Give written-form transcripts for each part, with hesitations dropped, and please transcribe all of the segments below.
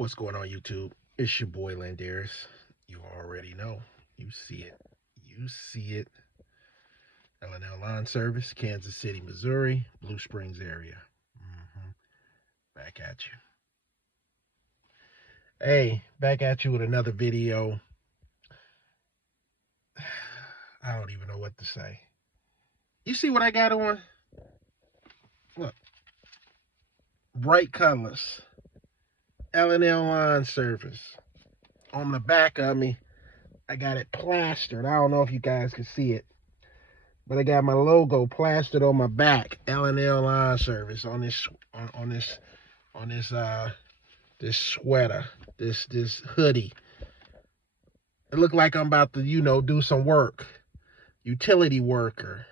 What's going on, YouTube? It's your boy Landaris. You already know. You see it. You see it. L&L Line Service, Kansas City, Missouri, Blue Springs area. Back at you. Hey, back at you with another video. I don't even know what to say. You see what I got on? Look. Bright colors. L&L Line Service. On the back of me, I got it plastered. I don't know if you guys can see it, but I got my logo plastered on my back. L&L Line Service on this this sweater, this hoodie. It looked like I'm about to, do some work. Utility worker,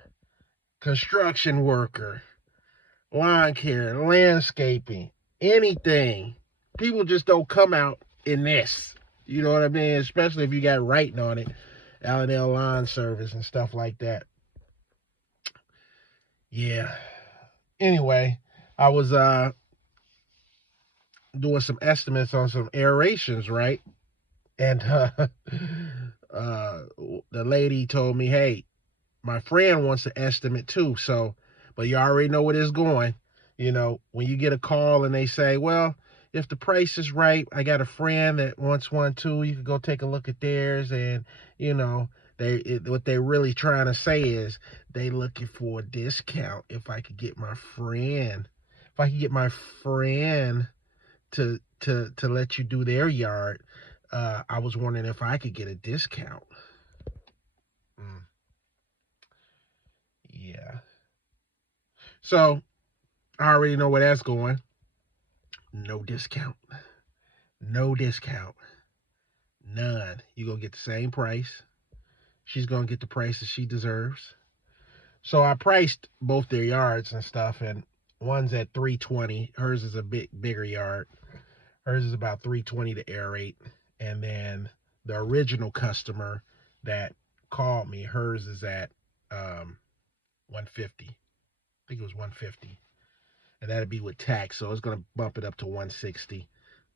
construction worker, lawn care, landscaping, anything. People just don't come out in this. You know what I mean? Especially if you got writing on it. L&L Line Service and stuff like that. Yeah. Anyway, I was doing some estimates on some aerations, right? And the lady told me, hey, my friend wants an estimate too. So, but you already know where it's going. You know, when you get a call and they say, well, if the price is right, I got a friend that wants one too. You can go take a look at theirs. And, what they're really trying to say is they looking for a discount. If I could get my friend to let you do their yard, I was wondering if I could get a discount. Yeah. So I already know where that's going. No discount. No discount. None. You're going to get the same price. She's going to get the price that she deserves. So I priced both their yards and stuff, and one's at $320. Hers is a bit bigger yard. Hers is about $320 to aerate. And then the original customer that called me, hers is at $150. I think it was $150. And that'd be with tax, so it's gonna bump it up to $160.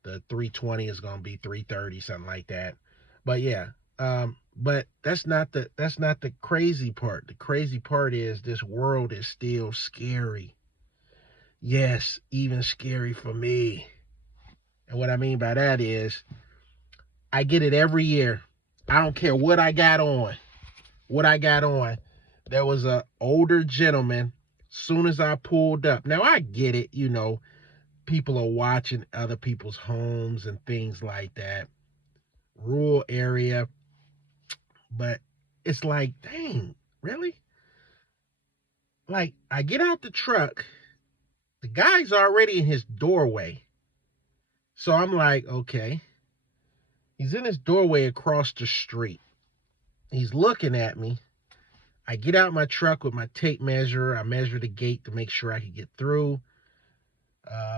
The $320 is gonna be $330, something like that. But yeah, but that's not the crazy part. The crazy part is this world is still scary. Yes, even scary for me. And what I mean by that is, I get it every year. I don't care what I got on. There was an older gentleman. Soon as I pulled up. Now I get it, people are watching other people's homes and things like that. Rural area. But it's like, dang, really? Like, I get out the truck. The guy's already in his doorway. So I'm like, okay. He's in his doorway across the street. He's looking at me. I get out my truck with my tape measure. I measure the gate to make sure I can get through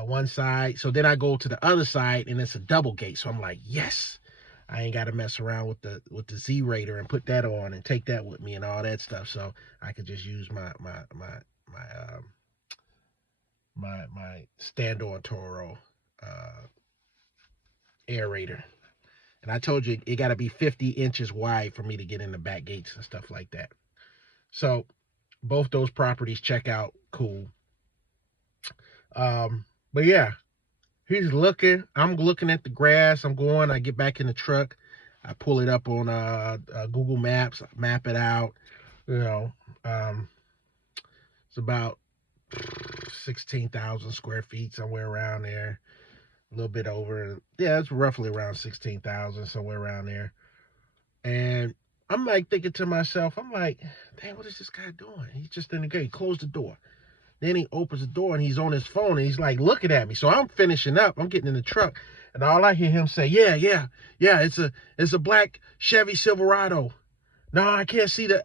one side. So then I go to the other side, and it's a double gate. So I'm like, yes, I ain't got to mess around with the Z-Rater and put that on and take that with me and all that stuff. So I could just use my stand-on Toro aerator. And I told you it got to be 50 inches wide for me to get in the back gates and stuff like that. So both those properties check out cool. But yeah, he's looking. I'm looking at the grass. I get back in the truck. I pull it up on Google Maps, map it out. It's about 16,000 square feet, somewhere around there. A little bit over. Yeah, it's roughly around 16,000, somewhere around there. And I'm like thinking to myself, I'm like, damn, what is this guy doing? He's just in the gate. He closed the door. Then he opens the door and he's on his phone and he's like looking at me. So I'm finishing up. I'm getting in the truck. And all I hear him say, yeah, it's a black Chevy Silverado. No, I can't see the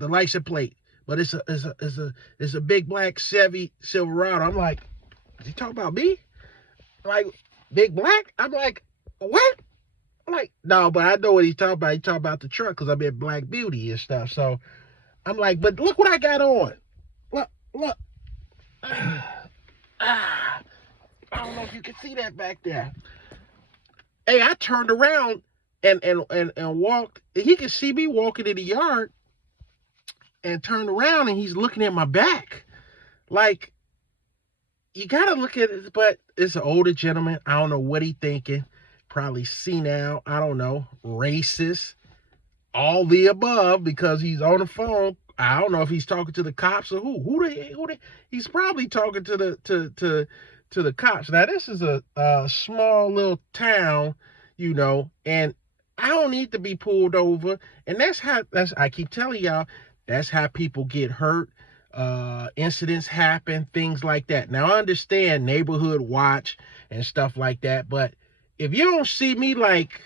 license plate. But it's a big black Chevy Silverado. I'm like, is he talking about me? Like, big black? I'm like, what? I'm like, no, but I know what he's talking about. He's talking about the truck because I'm in Black Beauty and stuff. So I'm like, but look what I got on. Look. Oh don't know if you can see that back there. Hey, I turned around and walked. He could see me walking in the yard and turned around and he's looking at my back. Like, you gotta look at it, but it's an older gentleman. I don't know what he thinking. Probably senile, I don't know, racist, all the above, because he's on the phone. I don't know if he's talking to the cops or who. He's probably talking to the cops. Now this is a small little town, and I don't need to be pulled over. And that's I keep telling y'all, that's how people get hurt. Incidents happen, things like that. Now I understand neighborhood watch and stuff like that, but if you don't see me like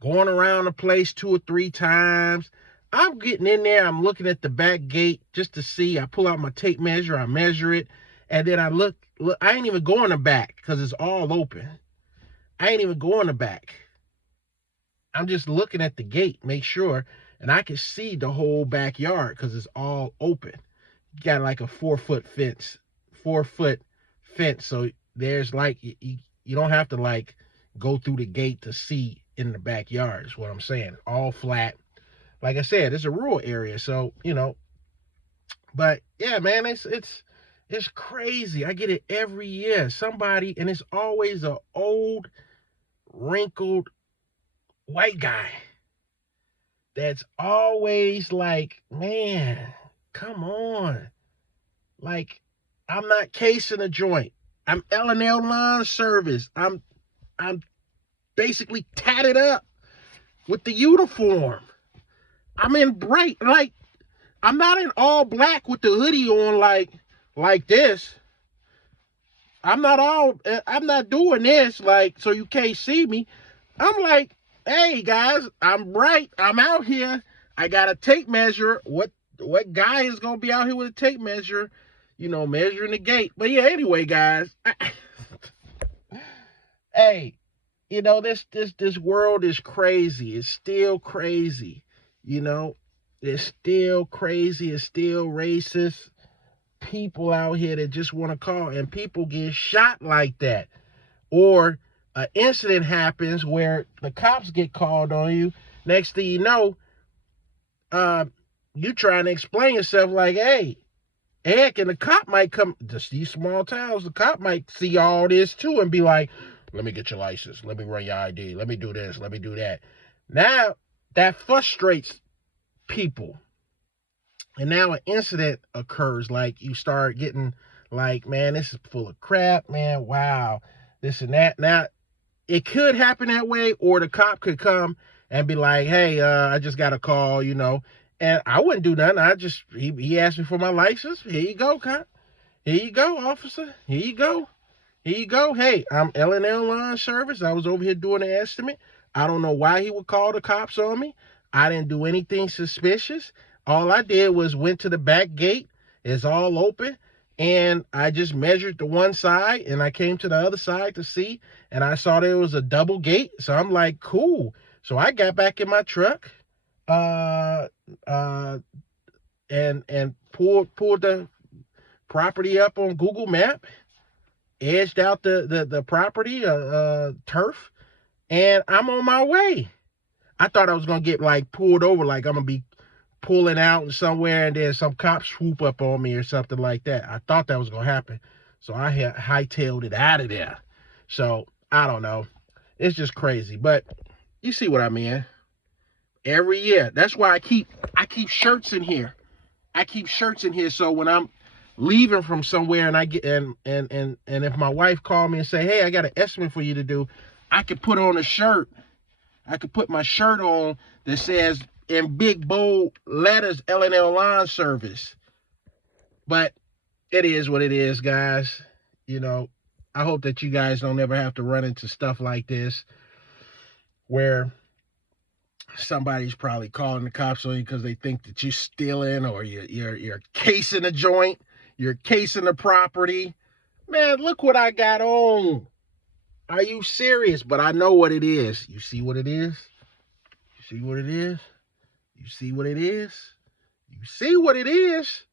going around the place 2 or 3 times, I'm getting in there, I'm looking at the back gate just to see. I pull out my tape measure, I measure it, and then I look, I ain't even going the back because it's all open. I ain't even going the back. I'm just looking at the gate, make sure, and I can see the whole backyard because it's all open. You got like a 4-foot fence, 4-foot fence. So there's like, you don't have to like go through the gate to see in the backyard, is what I'm saying. All flat. Like I said, it's a rural area. So, but yeah, man, it's crazy. I get it every year. Somebody, and it's always an old, wrinkled white guy that's always like, man, come on. Like, I'm not casing a joint. I'm L&L Line Service. I'm basically tatted up with the uniform. I'm in bright, like, I'm not in all black with the hoodie on like this. I'm not doing this like so you can't see me. I'm like, hey guys, I'm bright. I'm out here. I got a tape measure. What guy is gonna be out here with a tape measure, measuring the gate? But yeah, anyway, guys. Hey, this world is crazy. It's still crazy. It's still crazy. It's still racist. People out here that just want to call, and people get shot like that. Or an incident happens where the cops get called on you. Next thing you know, you trying to explain yourself like, hey, heck, and the cop might come, just these small towns, the cop might see all this too and be like, let me get your license. Let me run your ID. Let me do this. Let me do that. Now, that frustrates people. And now an incident occurs, like you start getting like, man, this is full of crap, man. Wow, this and that. Now, it could happen that way, or the cop could come and be like, hey, I just got a call, and I wouldn't do nothing. He asked me for my license. Here you go, cop. Here you go, officer. Here you go. Here you go. Hey, I'm L&L Line Service. I was over here doing the estimate. I don't know why he would call the cops on me. I didn't do anything suspicious. All I did was went to the back gate. It's all open. And I just measured the one side and I came to the other side to see. And I saw there was a double gate. So I'm like, cool. So I got back in my truck and pulled the property up on Google Map, edged out the property, turf, and I'm on my way. I thought I was going to get like pulled over, like I'm going to be pulling out somewhere and then some cops swoop up on me or something like that. I thought that was going to happen. So I had hightailed it out of there. So I don't know. It's just crazy. But you see what I mean? Every year. That's why I keep shirts in here. I keep shirts in here so when I'm leaving from somewhere and I get and if my wife called me and say, hey, I got an estimate for you to do, I could put on a shirt. I could put my shirt on that says in big bold letters L&L Line Service. But it is what it is, guys. I hope that you guys don't ever have to run into stuff like this where somebody's probably calling the cops on you because they think that you're stealing or you're casing a joint, you're casing the property. Man, look what I got on. Are you serious? But I know what it is. You see what it is? You see what it is? You see what it is? You see what it is?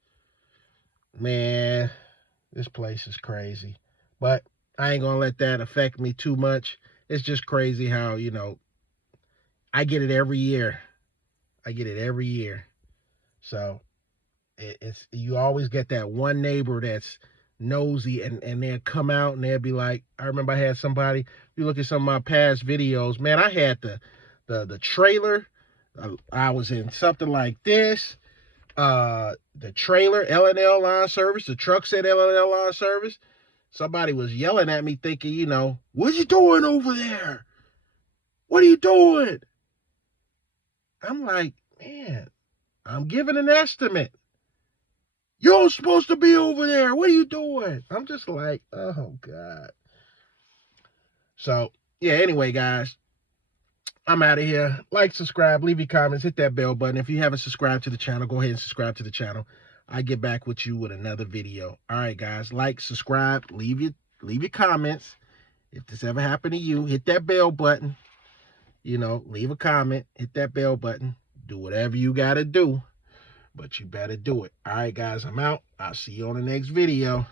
Man, this place is crazy. But I ain't gonna let that affect me too much. It's just crazy how, I get it every year. I get it every year. So it's you always get that one neighbor that's nosy, and they'll come out and they'll be like, I remember I had somebody, you look at some of my past videos, man, I had the trailer. I was in something like this. The trailer, L&L line service, the truck said L&L line service. Somebody was yelling at me thinking, what you doing over there? What are you doing? I'm like, man, I'm giving an estimate. You're supposed to be over there. What are you doing? I'm just like, oh, God. So, yeah, anyway, guys, I'm out of here. Like, subscribe, leave your comments, hit that bell button. If you haven't subscribed to the channel, go ahead and subscribe to the channel. I get back with you with another video. All right, guys, like, subscribe, leave your comments. If this ever happened to you, hit that bell button. Leave a comment, hit that bell button. Do whatever you got to do, but you better do it. All right, guys, I'm out. I'll see you on the next video.